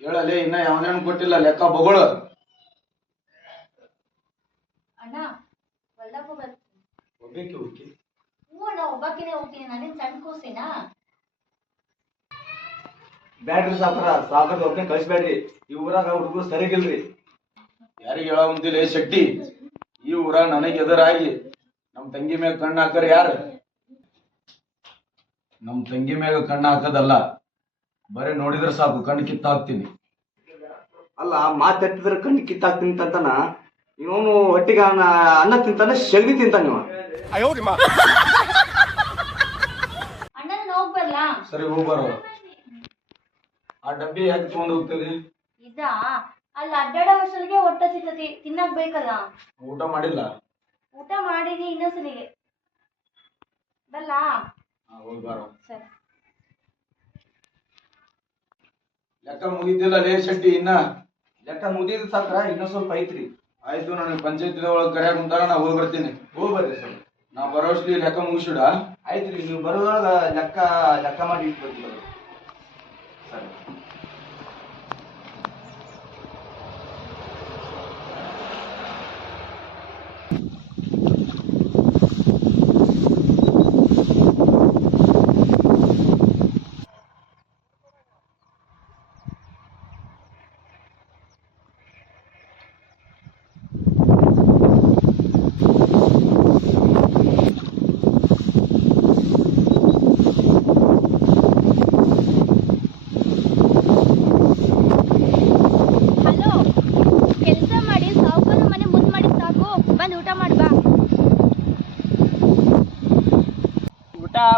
ಹೇಳಲಿ ಇನ್ನ ಯಾವನೇನು ಕೊಟ್ಟಿಲ್ಲ ಲೆಕ್ಕ ಬಗಳು. ಅಣ್ಣ ಹೊಲ್ದಾಗ ಬರ್ತೀನಿ. ಒಬ್ಬಕ್ಕೆ ಹೋಗಿ ಹ್ಞೂ ಅಣ್ಣ ಒಬ್ಬಾಕಿನೇ ಹೋಗ್ತೀನಿ. ನಾನೇನು ಸಣ್ಣ ಕೂಸಿನಾ? ಬ್ಯಾಡ್ರಿ ಸಾವ್ಕಾರ ಒಬ್ಬನೇ ಕಳಿಸ್ಬೇಡ್ರಿ. ಈ ಊರಾಗ ಹುಡುಗರು ಸರಿಗಿಲ್ರಿ. ಯಾರಿಗೆ ಹೇಳಂತಿಲ್ಲ ಶೆಟ್ಟಿ, ಈ ಊರಾಗ ನನಗೆ ಎದುರಾಗಿ ನಮ್ ತಂಗಿ ಮ್ಯಾಗ ಕಣ್ಣು ಹಾಕರ್ ಯಾರು? ನಮ್ ತಂಗಿ ಮ್ಯಾಗ ಕಣ್ಣು ಹಾಕದಲ್ಲ, ಬರೀ ನೋಡಿದ್ರೆ ಸಾಕು ಕಣ್ಣು ಕಿತ್ತಾಕ್ತೀನಿ. ಅಲ್ಲ ಮಾತೆತ್ತಿದ್ರೆ ಕಣ್ಣು ಕಿತ್ತಾಕ್ತೀನಿ ಅಂತಾನ ಇವನು ಒಟ್ಟಿಗೆ ಅನ್ನ ತಿಂತಾನೆ ಶಗಡಿ ತಿಂತಾನ ಇವ. ಅಣ್ಣ ನಾನು ಹೋಗ್ಬರ್ಲಾ? ಸರಿ ಹೋಗ್ಬಾರ. ಆ ಡಬ್ಬಿ ಯಾಕೆ ತಗೊಂಡ್ ಹೋಗ್ತದೆ? ಇದಾ ಅಲ್ಲಿ ಅಡ್ಡಾಡೋ ವರ್ಷಲಿಗೆ ಹೊಟ್ಟೆ ಸಿಗ್ತತಿ, ತಿನ್ನಕ್ ಬೇಕಲ್ಲ. ಊಟ ಮಾಡಿಲ್ಲ? ಊಟ ಮಾಡಿನಿ ಇನ್ನೊಂದ್ಸಲಿಗೆ ಬಲ್ಲ. ಹೋಗ್ಬಾರ. ಸರಿ ಲೆಕ್ಕ ಮುಗಿದಿಲ್ಲ ಲೇ ಶೆಟ್ಟಿ, ಇನ್ನ ಲೆಕ್ಕ ಮುಗಿದ ಸಾಕ್ರ ಇನ್ನೊಂದ್ ಸ್ವಲ್ಪ ಐತ್ರಿ. ಆಯ್ತು, ನನಗೆ ಪಂಚಾಯತಿ ಒಳಗೆ ಕರೆಯಾಗ ಕುಂತಾರ, ನಾ ಹೋಗಿ ಬರ್ತೀನಿ. ಹೋಗಿ ಬರ್ರಿ ಸರ್. ನಾ ಬರೋಷ್ಟಿ ಲೆಕ್ಕ ಮುಗಿಸಿಡ. ಆಯ್ತ್ರಿ, ನೀವು ಬರೋದ್ರೊಳಗ ಲೆಕ್ಕ ಮಾಡಿ ಇಟ್ಬಿಡ್ತೀವಿ ಸರಿ.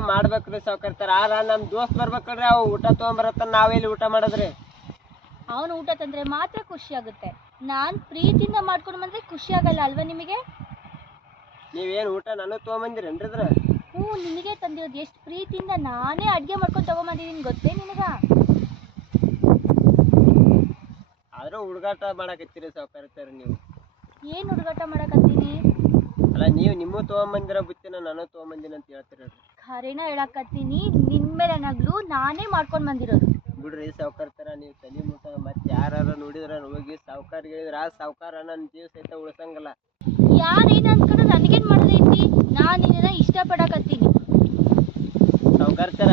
ಮಾಡ್ಬೇಕ್ರಿ ಸಾವ್ಕಾರ್ತಾರ. ನಮ್ ದೋಸ್ತ್ ಬರ್ಬೇಕಲ್ರಿ, ಅವ್ ಊಟ ತಗೊಂಬರತ್ತ, ನಾವೆಲ್ಲಿ ಊಟ ಮಾಡದ್ರಿ? ಅವನು ಊಟ ತಂದ್ರೆ ಮಾತ್ರ ಖುಷಿ ಆಗುತ್ತೆ. ನಾನ್ ಪ್ರೀತಿಯಿಂದ ಮಾಡ್ಕೊಂಡು ಬಂದ್ರೆ ಖುಷಿ ಆಗಲ್ಲ ಅಲ್ವಾ ನಿಮಗೆ? ನೀವೇನ್ ಊಟ ನನಗ್ ತಗೊಂಬಂದಿರೇನ್ರಿದ್ರ? ಹ್ಞೂ, ನಿನಗೆ ತಂದಿರೋದು. ಎಷ್ಟು ಪ್ರೀತಿಯಿಂದ ನಾನೇ ಅಡ್ಗೆ ಮಾಡ್ಕೊಂಡು ತಗೊಂಬಂದಿದ್ದೀನಿ ಗೊತ್ತೇ ನಿನಗ? ಆದ್ರೂ ಹುಡುಗಾಟ ಮಾಡಕತ್ತೀರಿ ಸಾವ್ಕಾರ್ತಾರ ನೀವು. ಏನ್ ಹುಡುಗಾಟ ಮಾಡಕತ್ತೀನಿ? ಅಲ್ಲ ನೀವು ನಿಮ್ಮ ತಗೊಂಬಂದಿರೋ ಬುತ್ತಿನ ನಾನು ತಗೊಂಬಂದಿನ ಅಂತ ಹೇಳ್ತಿರೋದು. ಖರೇನ ಹೇಳಕತ್ತೀನಿ, ನಿನ್ ಮೇಲೆ ನಗ್ಲು ನಾನೇ ಮಾಡ್ಕೊಂಡ್ ಬಂದಿರೋದು. ಬಿಡ್ರಿ ಸಾವ್ಕಾರ್ತಾರ, ನೀವು ತಲೆ ಮುಟ್ಟ ಮತ್ತೆ ಯಾರು ನೋಡಿದ್ರ ಹೋಗಿ ಸಾವ್ಕಾರ ಹೇಳಿದ್ರ ಆ ಸಾವ್ಕಾರ ನನ್ನ ಜೀವ ಸಹಿತ ಉಳ್ಸಂಗಲ್ಲ. ಯಾರೇನ್ ಅನ್ಕೊಂಡ್ರೆ ನನಗೇನ್ ಮಾಡೋದೈತಿ? ನಾನ್ ನಿನ್ನ ಇಷ್ಟಪಡಕತ್ತೀನಿ. ಸಾವ್ಕಾರ್ತಾರ,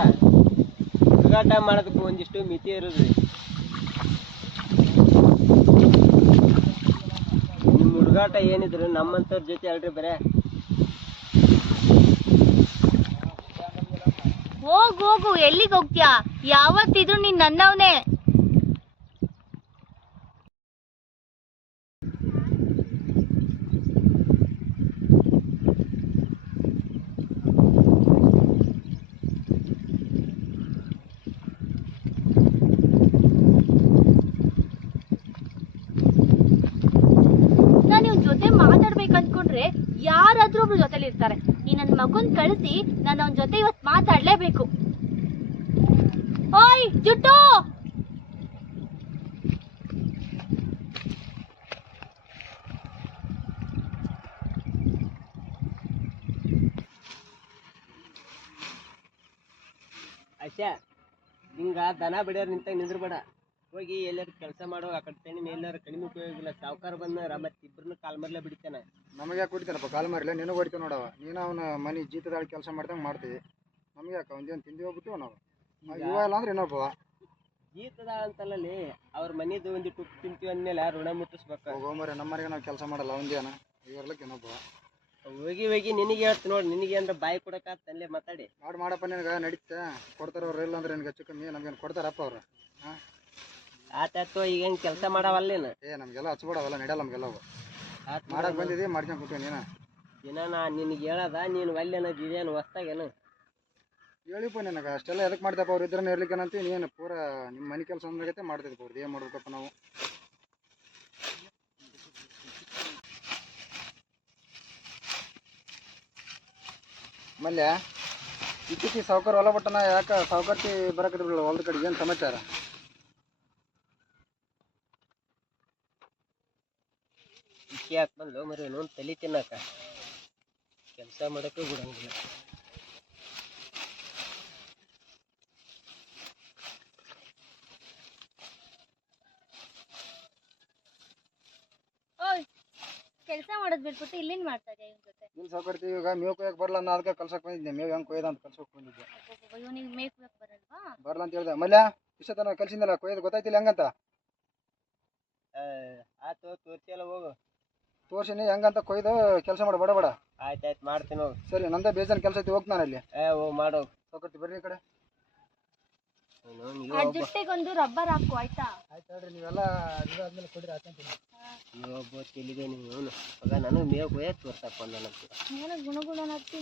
ಹುಡುಗಾಟ ಮಾಡೋದಕ್ಕೂ ಒಂದಿಷ್ಟು ಮಿತಿ ಇರೋದ್ರಿ. ನಿಮ್ಮ ಹುಡುಗಾಟ ಏನಿದ್ರು ನಮ್ಮಂತವ್ರ ಜೊತೆ ಅಲ್ರಿ ಬರೇ. ಹೋಗು, ಎಲ್ಲಿಗೆ ಹೋಗ್ತೀಯಾ? ಯಾವತ್ತಿದ್ರು ನೀನ್ ನನ್ನವನೇ. ನಾನು ಇವ್ನ ಜೊತೆ ಮಾತಾಡ್ಬೇಕಂದ್ಕೊಂಡ್ರೆ ಯಾರಾದ್ರೂ ಒಬ್ರು ಜೊತೆಲಿ ಇರ್ತಾರೆ. ಈ ನನ್ನ ಮಗುನ್ ಕಳಿಸಿ ನಾನು ಅವನ ಜೊತೆ ಇವತ್ತು ಮಾತಾಡ್ಲೇಬೇಕು. ಓಯ್ ಜುಟ್ಟು, ಅಷ್ಟೇ. ಹಿಂಗ ದನ ಬಿಡ್ಯಾರ ನಿಂತಾಗ ನಿಂದ್ರಬೇಡ. ಹೋಗಿ ಎಲ್ಲಾರು ಕೆಲಸ ಮಾಡೋ ಆ ಕಡೆ ತಣ್ಣಿ ಎಲ್ಲಾರು ಕಡಿಮೆ ಉಪಯೋಗಿಲ್ಲ. ಸಾವ್ಕಾರ ಬಂದ ಮತ್ತೆ ಇಬ್ಬರನ್ನ ಕಾಲ್ ಮರ್ಲೆ ಬಿಡ್ತಾನೆ. ನಮಗೆ ಯಾಕೆ ಹೊಡಿತಾನಪ್ಪ ಕಾಲು ಮಾರಿಲ್ಲ? ನಿನಗೆ ಹೊಡಿತೀವಿ ನೋಡವ. ನೀನು ಅವನ ಮನೆ ಜೀತದಾಳಿ ಕೆಲಸ ಮಾಡ್ದಂಗೆ ಮಾಡ್ತೀವಿ. ನಮ್ಗೆ ಯಾಕೆ ಒಂದೇನು ತಿಂದು ಹೋಗ್ಬಿಟ್ಟು ನಾವು ಇವ ಇಲ್ಲ ಅಂದ್ರೆ ಇನ್ನೊಬ್ಬ ಜೀತದ ಅಂತಲ್ಲಿ ಅವ್ರ ಮನೆದು ಒಂದು ಟುಕ್ ತಿಂತೀವಿ ಅಂದ್ಮೇಲೆ ಋಣ ಮುಟ್ಟಿಸ್ಬೇಕು. ಹೋಗ್ಮರಿ ನಮ್ಮರಿಗೆ ನಾವು ಕೆಲಸ ಮಾಡಲ್ಲ ಒಂದೇನ ಇರ್ಲಿಕ್ಕೆ ಇನ್ನೊಬ್ಬ. ಹೋಗಿ ನಿನಗೆ ಹೇಳ್ತು ನೋಡಿ, ನಿನಗೆ ಅಂದ್ರೆ ಬಾಯಿ ಕೊಡಕಾತ ಅಲ್ಲೇ ಮಾತಾಡಿ ಮಾಡಪ್ಪ. ನಿನಗೆ ನಡೀತಾ ಕೊಡ್ತಾರ ಅವ್ರು, ಇಲ್ಲ ಅಂದ್ರೆ ನಿನ್ಗೆ ಹೆಚ್ಚು ಕಮ್ಮಿ ನಮ್ಗೇನು ಕೊಡ್ತಾರಪ್ಪ ಅವ್ರು. ಹಾಂ ಆತಾಯ್ತು. ಈಗ ಹೆಂಗೆ ಕೆಲಸ ಮಾಡವಲ್ಲೇನು? ನಮಗೆಲ್ಲ ಹಚ್ಬಿಡವಲ್ಲ, ನಡೆಯಲ್ಲ ನಮಗೆಲ್ಲ. ಮಾಡಕ್ಕೆ ಬಂದಿದ್ದೀವಿ, ಮಾಡ್ಕೊಂಡು ಕೂತೀವಿ. ದಿನ ನಾ ನಿನಗೆ ಹೇಳದ ನೀನು ಒಲ್ಲೆನ ಇದೇನು ಹೊಸ್ತಾಗೇನು ಹೇಳಿಪ್ಪ ನಿನಗೆ ಅಷ್ಟೆಲ್ಲ ಎದಕ್ಕೆ ಮಾಡ್ದಪ್ಪ? ಅವ್ರು ಇದ್ರನ್ನ ಇರ್ಲಿಕ್ಕೇನಂತೀವಿ. ನೀನು ಪೂರ ನಿಮ್ಮ ಮನೆ ಕೆಲಸ ಅಂದಾಗೈತೆ ಮಾಡ್ತಿದ್ವಿ. ಅವ್ರದ್ದು ಏನು ಮಾಡ್ಬೇಕಪ್ಪ ನಾವು? ಆಮೇಲೆ ಇತ್ತೀಚೆಗೆ ಸಾವ್ಕಾರ ಹೊಲ ಬಟ್ಟನ ಯಾಕೆ ಸಾವ್ಕಾರ್ತಿ ಬರಕತ್ತಿರಲಿಲ್ಲ ಹೊಲದ ಕಡೆ? ಏನು ಸಮಾಚಾರ? ಇಕ್ಕಿ ಯಾಕೆ ಬಂದು ಮರಿ ನೋಡಿ ತಲೆ ತಿನ್ನಕ ಕೆಲಸ ಮಾಡೋಕ್ಕೂ ಬಿಡಂಗಿಲ್ಲ. ಮಾಡೋದ್ ಬಿಟ್ಬಿಟ್ಟು ಇಲ್ಲೇನ್ ಮಾಡ್ತಾ ಇದೆಯಾ ಇವ್ನ ಜೊತೆ? ಇಲ್ಲಿ ಸಾಕಾಡ್ತೀವಿ ಈಗ ಮೇವು ಕೊಯ್ಯಕ್ಕೆ ಬರಲ್ಲ ನಾ ಅದಕ್ಕೆ ಕಲ್ಸಕ್ಕೆ ಬಂದಿದ್ದೆ ಮೇವು ಹೆಂಗೆ ಕೊಯ್ಯೋದು ಅಂತ ಕಲ್ಸಕ್ಕೆ ಬಂದಿದ್ದೆ. ಇವನಿಗೆ ಮೇಯ್ಕೊಳಕ್ ಬರಲ್ವಾ? ಬರಲ್ಲ ಅಂತ ಹೇಳ್ದೆ. ಮಲ್ಯ ಇಷ್ಟತನ ಕಲ್ಸಿದ್ನಲ್ಲ ಕೊಯ್ಯೋದು ಗೊತ್ತಾಯ್ತಿಲ್ಲ ಹೆಂಗಂತ? ಆತು ತೋರ್ಸಿಯಲ್ಲ ಹೋಗು. ತೋರ್ಸಿನಿ ಹೆಂಗಂತ ಕೊಯ್ದು ಕೆಲಸ ಮಾಡು ಬಡ ಬಡ. ಆಯ್ತಾಯ್ತು ಮಾಡ್ತೀನಿ ಹೋಗು. ಸರಿ ನಂದೇ ಬೇಜಾನ್ ಕೆಲಸ ಐತಿ ಹೋಗ್ತಾನೆ ಅಲ್ಲಿ. ಹೋಗಿ ಮಾಡೋ. ಸಾಕಾಡ್ತಿ ಬರ್ರಿ ಈ ಕಡೆ. ಆ ಜುಟ್ಟಿಗೊಂದು ರಬ್ಬರ್ ಹಾಕು ಆಯ್ತಾ? ಆಯ್ತು ಹೇಳ್ರಿ ನೀವೆಲ್ಲ ಆದ್ಮೇಲೆ ಕೊಡ್ರಿ ಹಾಕಂತೀನಿ. ನೀವೊಬ್ಬ ತಿಳಿದೆ ನೀವು ಮಗ ನಾನು ಮೇವು ಕೊಯ್ಯ ತೋರ್ಸಕ್ ಬಂದ ನಂತರ ಏನು ಗುಣಗುಣ ನಾಡ್ತಿ?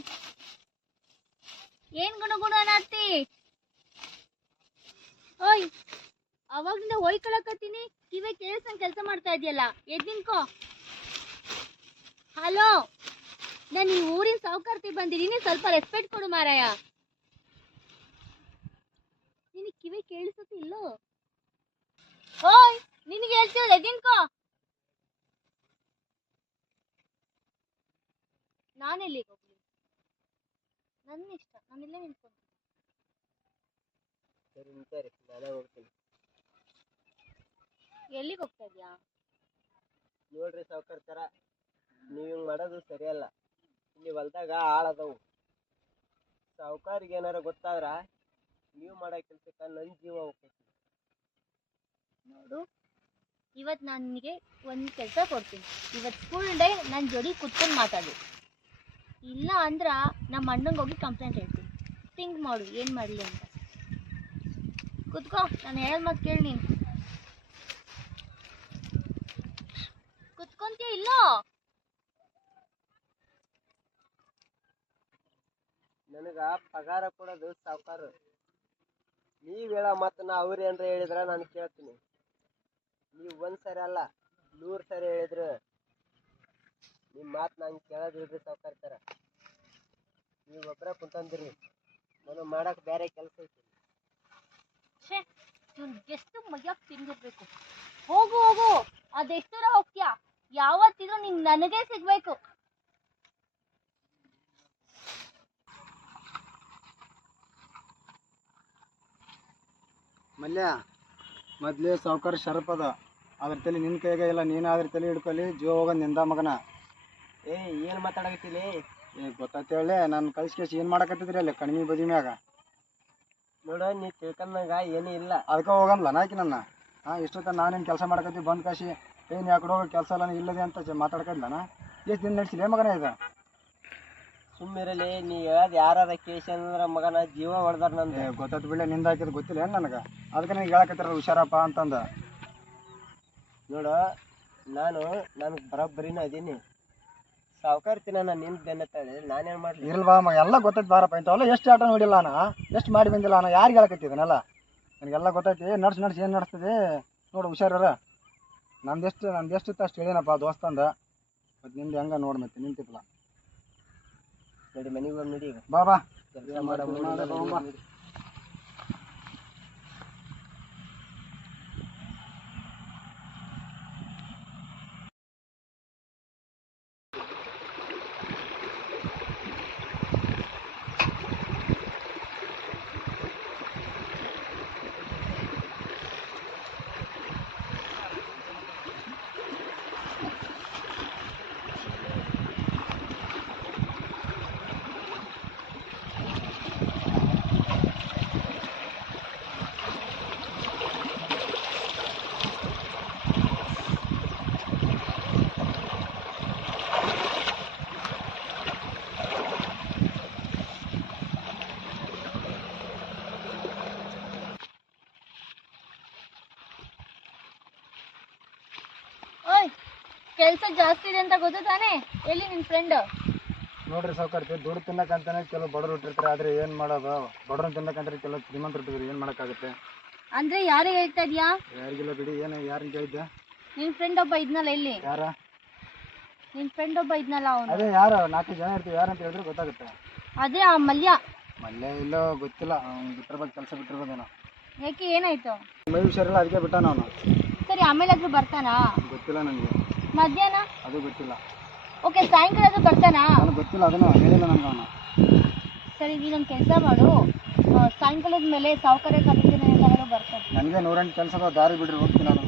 ಏನ್ ಗುಣಗುಣ ನಾಡ್ತಿ? ಓಯ್ ಅವಾಗ್ಲಿಂದ ಹೋಯ್ಕೊಳಕತ್ತೀನಿ ಕಿವೆ ಕೇಳಿಸಂಗ್ ಕೆಲಸ ಮಾಡ್ತಾ ಇದೆಯಲ್ಲ, ಎದ್ ನಿನ್ಕೋ. ಹಲೋ, ನಾನು ಈ ಊರಿನ ಸಾವುಕಾರ್ತಿ ಬಂದಿದ್ದೀನಿ, ಸ್ವಲ್ಪ ರೆಸ್ಪೆಕ್ಟ್ ಕೊಡು ಮಾರಾಯ. ನಿನಗೆ ಕಿವಿ ಕೇಳಿಸುತ್ತೆ ಇಲ್ಲೋ? ಓಯ್ ನಿನಗೆ ಹೇಳ್ತೀವಲ್ಲ, ಎದ್ ನಿನ್ಕೋ. ನಾನೆಲ್ಲಿಗೆ ಹೋಗ್ಲಿ? ನನ್ನ ಇಷ್ಟ, ನಾನಿಲ್ಲೇ ನಿಂತ್ಕೊಂಡು. ಸರಿ ನಿಂತಾರೆ ನಾನೇ ಹೋಗ್ತೀನಿ. ಎಲ್ಲಿಗೆ ಹೋಗ್ತಾ ಇದ್ಯಾ? ನೋಡ್ರಿ ಸಾವ್ಕಾರ ತರ ನೀವು ಹಿಂಗೆ ಮಾಡೋದು ಸರಿಯಲ್ಲ. ಇಲ್ಲಿ ಹೊಲ್ದಾಗ ಆಳದವು. ಸಾವ್ಕಾರಿಗೆ ಏನಾರ ಗೊತ್ತಾದ್ರ ನೀವು ಮಾಡೋ ಕೆಲ್ಸಕ್ಕೆ ನನ್ನ ಜೀವ ಹೋಗ್ತೈತಿ. ನೋಡು, ಇವತ್ತು ನಾನು ನಿನಗೆ ಒಂದು ಕೆಲಸ ಕೊಡ್ತೀನಿ. ಇವತ್ತು ಫುಲ್ ಡೇ ನನ್ನ ಜೋಡಿ ಕುತ್ಕೊಂಡು ಮಾತಾಡು. ಇಲ್ಲ ಅಂದ್ರ ನಮ್ಮ ಅಣ್ಣಂಗೆ ಹೋಗಿ ಕಂಪ್ಲೇಂಟ್ ಹೇಳ್ತೀನಿ. ಥಿಂಕ್ ಮಾಡು ಏನು ಮಾಡಲಿ ಅಂತ. ಕುತ್ಕೋ, ನಾನು ಹೇಳೋದು ಮತ್ತೆ ಕೇಳಿ ನೀನು. ಕುತ್ಕೊಂತೀಯ ಇಲ್ಲೋ? ನನಗ ಪಗಾರ ಕೊಡೋದು ಸಾವ್ಕಾರ. ನೀವ್ ಹೇಳೋ ಮಾತನ್ನ ಅವ್ರು ಏನ್ರ ಹೇಳಿದ್ರ ನಾನು ಕೇಳ್ತೀನಿ. ನೀವು ಒಂದ್ಸರಿ ಅಲ್ಲ 100 ಸರಿ ಹೇಳಿದ್ರು ನಿಮ್ಮ ಮಾತು ನಂಗೆ ಕೇಳೋದಿಲ್ರಿ ಸಾವ್ಕಾರ ತರ. ನೀವು ಒಬ್ಬರ ಕುಂತಂದಿರಿ, ನಾನು ಮಾಡಕ್ ಬೇರೆ ಕೆಲಸ ಐತಿ. ಛೇ, ಇವ್ನು ಎಷ್ಟು ಮೈಯಾಗ ತಿಂದಿರ್ಬೇಕು. ಹೋಗು ಹೋಗು, ಅದೆಷ್ಟರ ಹೋಗ್ತೀಯಾ? ಯಾವತ್ತಿದ್ರು ನೀನ್ ನನಗೇ ಸಿಗ್ಬೇಕು. ಮಲ್ಯ ಮೊದ್ಲೇ ಸಾವುಕಾರ ಶರಪ್ ಅದ, ಅದ್ರ ತಲೆ ನಿನ್ನ ಕೈಗೆ ಇಲ್ಲ, ನೀನು ಅದ್ರ ತಲೆ ಹಿಡ್ಕೊಲಿ ಜೀವ ಹೋಗೋದು ನಿಂದ ಮಗನ. ಏನ್ ಮಾತಾಡಕತ್ತೀನಿ? ಗೊತ್ತಾಯ್ತು ಹೇಳಿ, ನಾನು ಕಳ್ಸಿ ಏನು ಮಾಡಕತ್ತಿದ್ರಿ ಅಲ್ಲಿ ಕಡಿಮೆ ಬದಿ ಮ್ಯಾಗ? ನೋಡ ನೀ ತಿಳ್ಕೊಂಡಾಗ ಏನೂ ಇಲ್ಲ. ಅದಕ್ಕೆ ಹೋಗಂದ್ಲ ನಾಕಿ ನನ್ನ. ಇಷ್ಟೊತ್ತ ನಾನೇನು ಕೆಲಸ ಮಾಡಕತ್ತೀವಿ ಬಂದು ಕಾಶಿ ಏನು ಯಾಕಡೆ ಹೋಗೋ ಕೆಲಸ ಎಲ್ಲ ಇಲ್ಲದೆ ಅಂತ ಮಾತಾಡ್ಕಂದ್ಲನ. ಎಷ್ಟು ದಿನ ನಡೆಸಿಲ್ಲ ಮಗನ ಇದು? ಸುಮ್ಮಿರಲಿ, ನೀ ಹೇಳೋದು ಯಾರ ಕೇಸ್ ಅಂದ್ರ ಮಗನ ಜೀವ ಹೊಡೆದಾರ ನಂದು. ಗೊತ್ತಾಯ್ತು ಬಿಡ್ಲೆ, ನಿಂದ ಹಾಕಿದ್ ಗೊತ್ತಿಲ್ಲ ಏನು ನನಗೆ, ಅದಕ್ಕೆ ನೀನು ಹೇಳಕತ್ತಿರಲ್ಲ ಹುಷಾರಪ್ಪ ಅಂತಂದ. ನೋಡು, ನನಗೆ ಬರೋಬ್ಬರಿನ ಅದೀನಿ. ಸಾವುಕಾರ್ತಿನ ನಾನು ನಿಂದ ಬೆನ್ನತ್ತಾಳೆ, ನಾನೇನು ಮಾಡಲಿ? ಇರಲ್ವಾ ಮಗ, ಎಲ್ಲ ಗೊತ್ತೈತಿ ಬಾರಪ್ಪ. ಇಂಥವೆಲ್ಲ ಎಷ್ಟು ಆಟ ನೋಡಿಲ್ಲ ಅಣ್ಣ, ಎಷ್ಟು ಮಾಡಿ ಬಂದಿಲ್ಲ ಅಣ್ಣ, ಯಾರಿಗೆ ಹೇಳಕತ್ತಿದ್ದನಲ್ಲ ನನಗೆಲ್ಲ ಗೊತ್ತೈತಿ. ನಡ್ಸಿ ಏನು ನಡೆಸ್ತದೆ ನೋಡು, ಹುಷಾರ. ನಮ್ದೆಷ್ಟು ಇತ್ತು ಅಷ್ಟು ಹೇಳಿನಪ್ಪ ದೋಸ್ತಂದ. ಮತ್ತು ನಿಂದು ಹೆಂಗ ನೋಡಿ ಮತ್ತೆ ನಿಂತಿಪ್ಪಲ್ಲ. ನಡಿ ಮನೆಗೆ ಹೋಗಿ ನಡಿ. ಬಾ ಬಾ ಕೆಲಸ ಮಾಡ. ಓಯ್, ಕೆಲಸ ಜಾಸ್ತಿ ಇದೆ ಅಂತ ಗೊತ್ತು ತಾನೇ? ಎಲ್ಲಿ ನಿನ್ ಫ್ರೆಂಡ್? ನೋಡ್ರಿ ಸಾವುಕಾರ್ತಿ, ದುಡ್ಡು ತಿನ್ನಕಂತಾನೆ ಕೆಲವು ಬಡವ್ರು ಇಟ್ಟಿರ್ತಾರೆ, ಆದ್ರೆ ಏನ್ ಮಾಡೋದು? ಬಡವ್ರನ್ನ ತಿನ್ನಕಂತಾರೆ ಕೆಲವು ಶ್ರೀಮಂತರು ಇಟ್ಟಿದ್ರು, ಏನ್ ಮಾಡಕ್ಕಾಗುತ್ತೆ? ಅಂದ್ರೆ ಯಾರಿಗೆ ಹೇಳ್ತಾ ಇದೀಯಾ? ಯಾರಿಗಿಲ್ಲ ಬಿಡಿ. ಏನು ಯಾರನ್ನ ಕೇಳಿದ್ದೆ? ನಿನ್ ಫ್ರೆಂಡ್ ಒಬ್ಬ ಇದ್ನಲ್ಲ ಇಲ್ಲಿ. ಯಾರ? ನಿನ್ ಫ್ರೆಂಡ್ ಒಬ್ಬ ಇದ್ನಲ್ಲ ಅವನು. ಅದೇ ಯಾರು 4 ಜನ ಇರ್ತೀವಿ, ಯಾರಂತ ಹೇಳಿದ್ರೆ ಗೊತ್ತಾಗುತ್ತೆ. ಅದೇ ಆ ಮಲ್ಯ. ಮಲ್ಯ ಇಲ್ಲೋ ಗೊತ್ತಿಲ್ಲ, ಅವ್ನು ಬಿಟ್ಟಿರ್ಬೇಕು, ಕೆಲಸ ಬಿಟ್ಟಿರ್ಬೋದೇನೋ. ಯಾಕೆ, ಏನಾಯ್ತು? ಮೈ ಹುಷಾರಿಲ್ಲ, ಅದಕ್ಕೆ ಬಿಟ್ಟಾನ ಅವನು. ಸರಿ, ಆಮೇಲಾದ್ರೂ ಬರ್ತಾನಾ? ಗೊತ್ತಿಲ್ಲ ನನಗೆ. ಮಧ್ಯಾಹ್ನ? ಅದು ಗೊತ್ತಿಲ್ಲ. ಓಕೆ, ಸಾಯಂಕಾಲ ಆದ್ರೂ ಬರ್ತಾನಾ? ನನಗೆ ಗೊತ್ತಿಲ್ಲ, ಅದನ್ನು ಹೇಳಿಲ್ಲ ನನಗೆ ಅವನು. ಸರಿ, ನೀನೊಂದು ಕೆಲಸ ಮಾಡು, ಸಾಯಂಕಾಲದ ಮೇಲೆ ಸಾವುಕಾರ ಕರೀತೀನಿ ಅಂತಾದ್ರೂ ಬರ್ತಾನೆ. ನನಗೆ 108 ಕೆಲಸದ ದಾರಿ ಬಿಡ್ರಿ, ಹೋಗ್ತೀನಿ ನಾನು.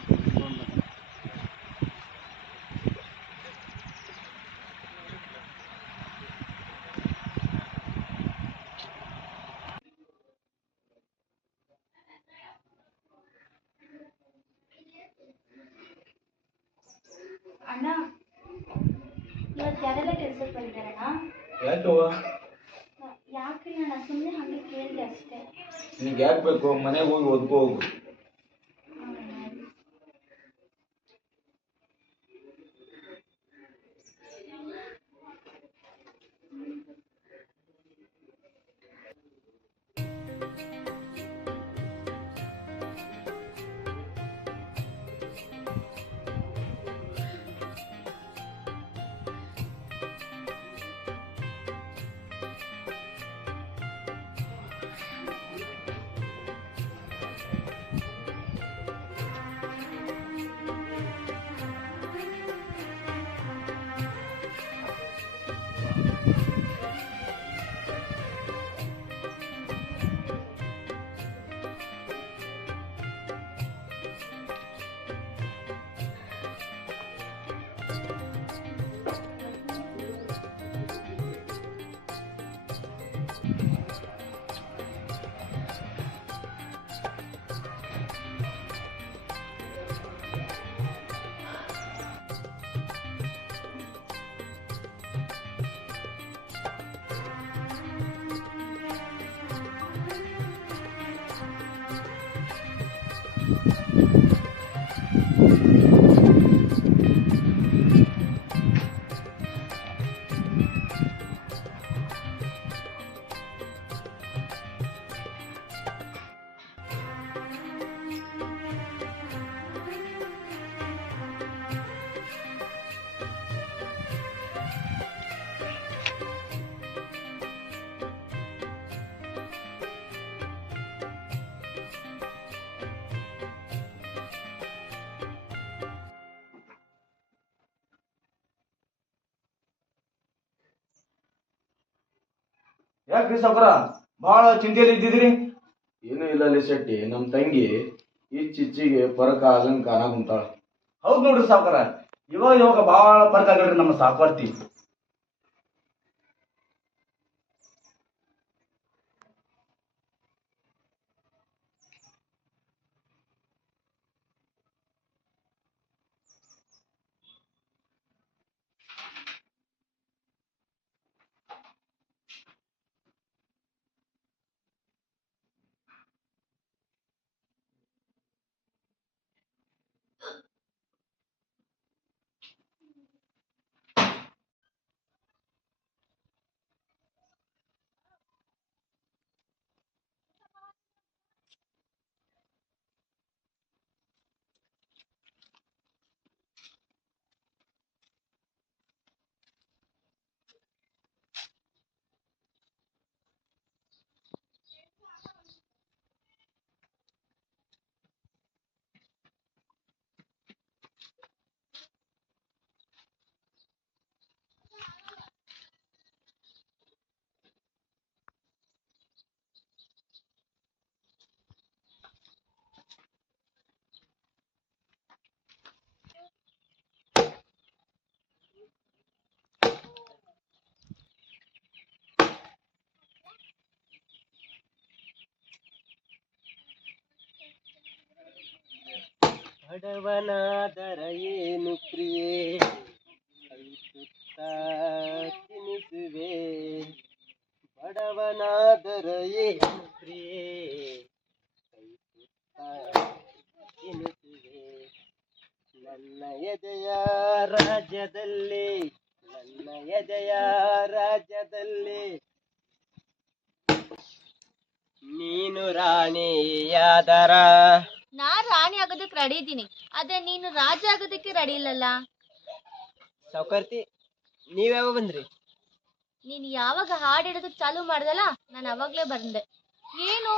ಯಾಕವ ಯಾಕ್ರಿ ನಾನು ಸುಮ್ಮನೆ ಹಂಗೆ ಕೇಳಿದೆ ಅಷ್ಟೇ. ನಿನಗೆ ಯಾಕೆ ಬೇಕು? ಮನೆಗೆ ಹೋಗಿ ಓದ್ಕೋ ಹೋಗು. ಯಾಕ್ರಿ ಸಾವ್ಕಾರ ಬಹಳ ಚಿಂತೆಯಲ್ಲಿ ಇದ್ದಿದ್ರಿ? ಏನೂ ಇಲ್ಲ ಶೆಟ್ಟಿ, ನಮ್ಮ ತಂಗಿ ಇಚ್ಚಿಚ್ಚಿಗೆ ಪರಕ ಆಗಂಕ ಕುಂತಾಳ. ಹೌದ್ ನೋಡ್ರಿ ಸಾವ್ಕಾರ, ಇವಾಗ ಬಹಳ ಫರ್ಕ್ ಆಗಲ್ರಿ ನಮ್ಮ ಸಾಪಾರ್ತಿ. ಬಡವನಾದರ ಏನು ಪ್ರಿಯೆ ಕೈತುತ್ತ ತಿನಿಸುವೆ, ಬಡವನಾದರ ಏನು ಪ್ರಿಯೆ ಕೈತುತ್ತ ತಿನಿಸುವೆ. ನನ್ನ ಎದೆಯ ರಾಜ್ಯದಲ್ಲಿ, ನನ್ನ ಎದೆಯ ರಾಜ್ಯದಲ್ಲಿ ನೀನು ರಾಣಿಯಾದರ. ನಾ ರಾಣಿ ಆಗೋದಕ್ಕೆ ರೆಡಿ ಇದ್ದೀನಿ, ಆದ್ರೆ ನೀನು ರಾಜ ಆಗೋದಕ್ಕೆ ರೆಡಿ ಇಲ್ಲಲ್ಲ. ಸಾವುಕಾರ್ತಿ, ನೀವ್ಯಾವ ಬಂದ್ರಿ? ನೀನು ಯಾವಾಗ ಹಾಡು ಹಿಡೋದಕ್ಕೆ ಚಾಲು ಮಾಡ್ದಲ್ಲ, ನಾನು ಅವಾಗ್ಲೇ ಬಂದೆ. ಏನು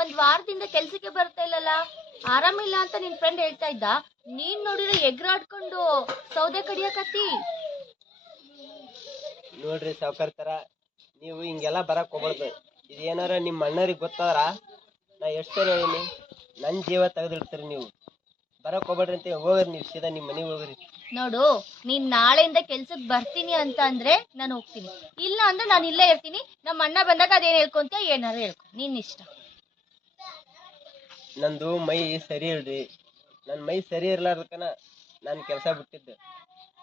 ಒಂದ್ ವಾರದಿಂದ ಕೆಲ್ಸಕ್ಕೆ ಬರ್ತಾ ಇಲ್ಲಲ್ಲ, ಆರಾಮಿಲ್ಲ ಅಂತ ನಿನ್ ಫ್ರೆಂಡ್ ಹೇಳ್ತಾ ಇದ್ದ. ನೀನ್ ನೋಡಿದ್ರೆ ಎಗ್ರಾಡ್ಕೊಂಡು ಸೌದೆ ಕಡಿಯಕತ್ತಿ. ನೋಡ್ರಿ ಸಾವುಕಾರ್ತರ, ನೀವು ಹಿಂಗೆಲ್ಲ ಬರಕ್ ಹೋಗ್ಬಾರ್ದು. ಇದೇನಾರ ನಿಮ್ಮ ಅಣ್ಣರಿಗೆ ಗೊತ್ತಾದ್ರ ನಾ ಎಷ್ಟು ಸರಿ ಹೇಳೀನಿ, ನನ್ನ ಜೀವ ತೆಗೆದಿಡ್ತೀರಿ. ನೀವು ಬರಕ್ ಹೋಗ್ಬೇಡ್ರಿ ಅಂತ ಹೋಗ್ರಿ, ನೀವು ಸೀದಾ ನಿಮ್ಮ ಮನೆಗೆ ಹೋಗ್ರಿ. ನೋಡು, ನೀನ್ ನಾಳೆಯಿಂದ ಕೆಲ್ಸಕ್ಕೆ ಬರ್ತೀನಿ ಅಂತ ಅಂದ್ರೆ ನಾನು ಹೋಗ್ತೀನಿ, ಇಲ್ಲ ಅಂದ್ರೆ ನಾನು ಇಲ್ಲೇ ಇರ್ತೀನಿ. ನಮ್ಮ ಅಣ್ಣ ಬಂದಾಗ ಅದೇನ್ ಹೇಳ್ಕೊಂತ ಏನಾರು ಹೇಳ್ಕೊ, ನಿನ್ ಇಷ್ಟ. ನಂದು ಮೈ ಸರಿ ಇಲ್ರಿ, ನನ್ನ ಮೈ ಸರಿ ಇರ್ಲಾರ್ದಕ್ಕನ ನಾನು ಕೆಲಸ ಬಿಟ್ಟಿದ್ದೆ.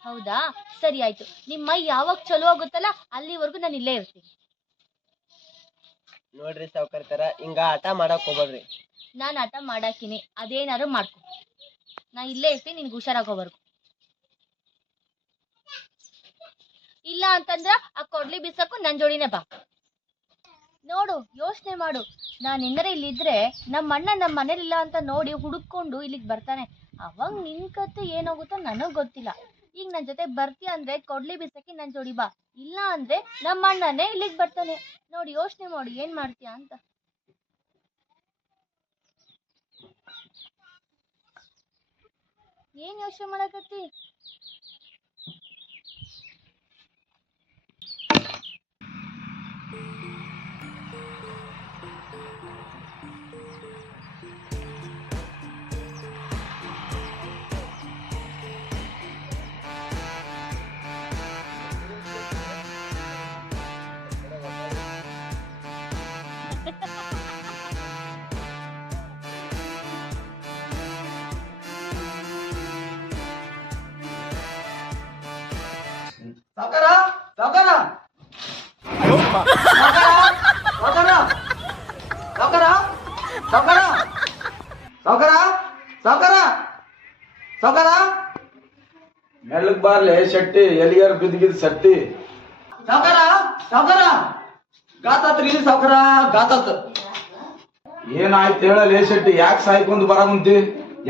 ಹೌದಾ, ಸರಿ ಆಯ್ತು. ನಿಮ್ಮ ಮೈ ಯಾವಾಗ ಚಲೋ ಆಗುತ್ತಲ್ಲ ಅಲ್ಲಿವರೆಗೂ ನಾನು ಇಲ್ಲೇ ಇರ್ತೀನಿ. ನೋಡ್ರಿ ಸಾವ್ಕಾರ್ತಾರ, ಹಿಂಗ ಆಟ ಮಾಡಕ್ ಹೋಗ್ಬೇಡ್ರಿ. ನಾನು ಆಟ ಮಾಡಾಕಿನಿ, ಅದೇನಾದ್ರು ಮಾಡ್ಕೊ. ನಾ ಇಲ್ಲೇ ಇರ್ತೀನಿ, ನಿನ್ಗೆ ಹುಷಾರಾಗೋವರೆಗೂ. ಇಲ್ಲ ಅಂತಂದ್ರ ಆ ಕೊಡ್ಲಿ ಬಿಸಕ್ಕೂ ನನ್ ಜೋಡಿನೇ ಬಾ. ನೋಡು, ಯೋಚನೆ ಮಾಡು. ನಾನು ಏನಾರ ಇಲ್ಲಿದ್ರೆ ನಮ್ಮ ಅಣ್ಣ ನಮ್ಮ ಮನೇಲಿಲ್ಲ ಅಂತ ನೋಡಿ ಹುಡುಕೊಂಡು ಇಲ್ಲಿಗೆ ಬರ್ತಾನೆ. ಅವಾಗ ನಿನ್ ಕತೆ ಏನಾಗುತ್ತೋ ನನಗ್ ಗೊತ್ತಿಲ್ಲ. ಈಗ ನನ್ ಜೊತೆ ಬರ್ತೀಯ ಅಂದ್ರೆ ಕೊಡ್ಲಿ ಬಿಸಕ್ಕೆ ನನ್ ಜೋಡಿ ಬಾ, ಇಲ್ಲ ಅಂದ್ರೆ ನಮ್ಮ ಅಣ್ಣನೇ ಇಲ್ಲಿಗೆ ಬರ್ತಾನೆ. ನೋಡಿ, ಯೋಚನೆ ಮಾಡು ಏನ್ ಮಾಡ್ತೀಯ ಅಂತ. ಏನ್ ಯೋಚನೆ ಮಾಡಕತ್ತಿ? ಸಾವ್ಕಾರ ಸಾವ್ಕಾರ ಸಾವ್ಕಾರ ಸಾವ್ಕಾರ ಸಾವ್ಕಾರ ಸಾವ್ಕಾರ ಸಾವ್ಕಾರ ಸಾವ್ಕಾರ ಮೆಲ್ಲಕ್ ಬಾರ್ಲೆ ಶೆಟ್ಟಿ, ಎಲ್ಲಿಗಾರ ಬಿದ್ದಿಗಿದ್ ಸಟ್ಟಿ. ಸಾವ್ಕಾರ ಸಾವ್ಕಾರ ಗಾತಾತ್ರಿ ಸಾವ್ಕಾರ ಗಾತಾತ್. ಏನಾಯ್ತು ಹೇಳಲೇ ಶೆಟ್ಟಿ, ಯಾಕೆ ಸಾಯ್ಕೊಂಡ್ ಬರಕುಂತಿ?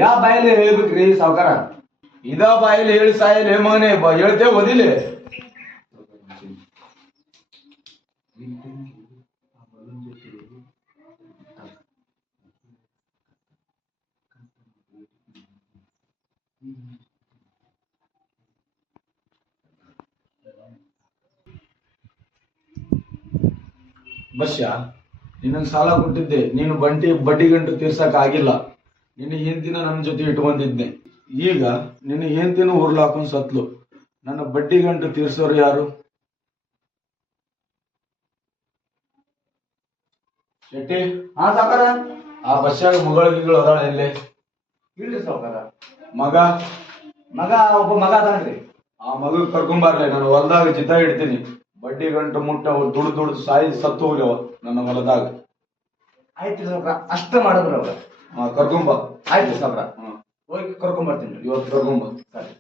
ಯಾವ ಬಾಯಲ್ಲಿ ಹೇಳ್ಬೇಕ್ರಿ ಸಾವ್ಕಾರ? ಇದ ಬಾಯಲ್ಲಿ ಹೇಳಿ ಸಾಯಲೇ ಮಗನೇ, ಹೇಳ್ತೇ ಓದಿಲೆ. ಬಸ್ಯ, ನಿನಗೆ ಸಾಲ ಕೊಟ್ಟಿದ್ದೆ, ನೀನು ಬಡ್ಡಿ ಗಂಟು ತೀರ್ಸಕ್ ಆಗಿಲ್ಲ. ನಿನ್ನ ಹೆಂಡತಿನ ನನ್ನ ಜೊತೆ ಇಟ್ಕೊಂಡಿದ್ದೆ. ಈಗ ನಿನ್ನ ಹೆಂಡತಿನ ಉರ್ಲು ಹಾಕೊಂಡ್ ಸತ್ಲು. ನನ್ನ ಬಡ್ಡಿ ಗಂಟು ತೀರ್ಸೋರು ಯಾರು? ಶೆಟ್ಟಿ, ಹಾ ಸಾವ್ಕಾರ. ಆ ಬಸ್ಯಾಗ ಮಗಳಿಗಳು ಅದಾಳ ಎಲ್ಲೇ? ಇಲ್ರಿ ಸಾವ್ಕಾರ. ಮಗ ಒಬ್ಬ ಮಗ ಅದಾನ್ರಿ. ಆ ಮಗ ಕರ್ಕೊಂಬರ್ಲೆ, ನಾನು ಹೊಲದಾಗ ಚಿತ್ತ ಇಡ್ತೀನಿ. ಬಡ್ಡಿ ಗಂಟು ಮುಟ್ಟ ದುಡ್ದು ಸಾಯಿ ಸತ್ತು ಹೋಗ್ಯವ ನನ್ನ ಹೊಲದಾಗ. ಆಯ್ತ್ರಿ ಸಾವ್ಕಾರ, ಅಷ್ಟ ಮಾಡಿದ್ರು ಅವ್ರ. ಕರ್ಕೊಂಬ. ಆಯ್ತು ಸಾವ್ಕಾರ, ಹ್ಮ್, ಹೋಗಿ ಕರ್ಕೊಂಡ್ ಬರ್ತೀನಿ. ಇವತ್ತು ಕರ್ಕೊಂಬ. ಸರಿ.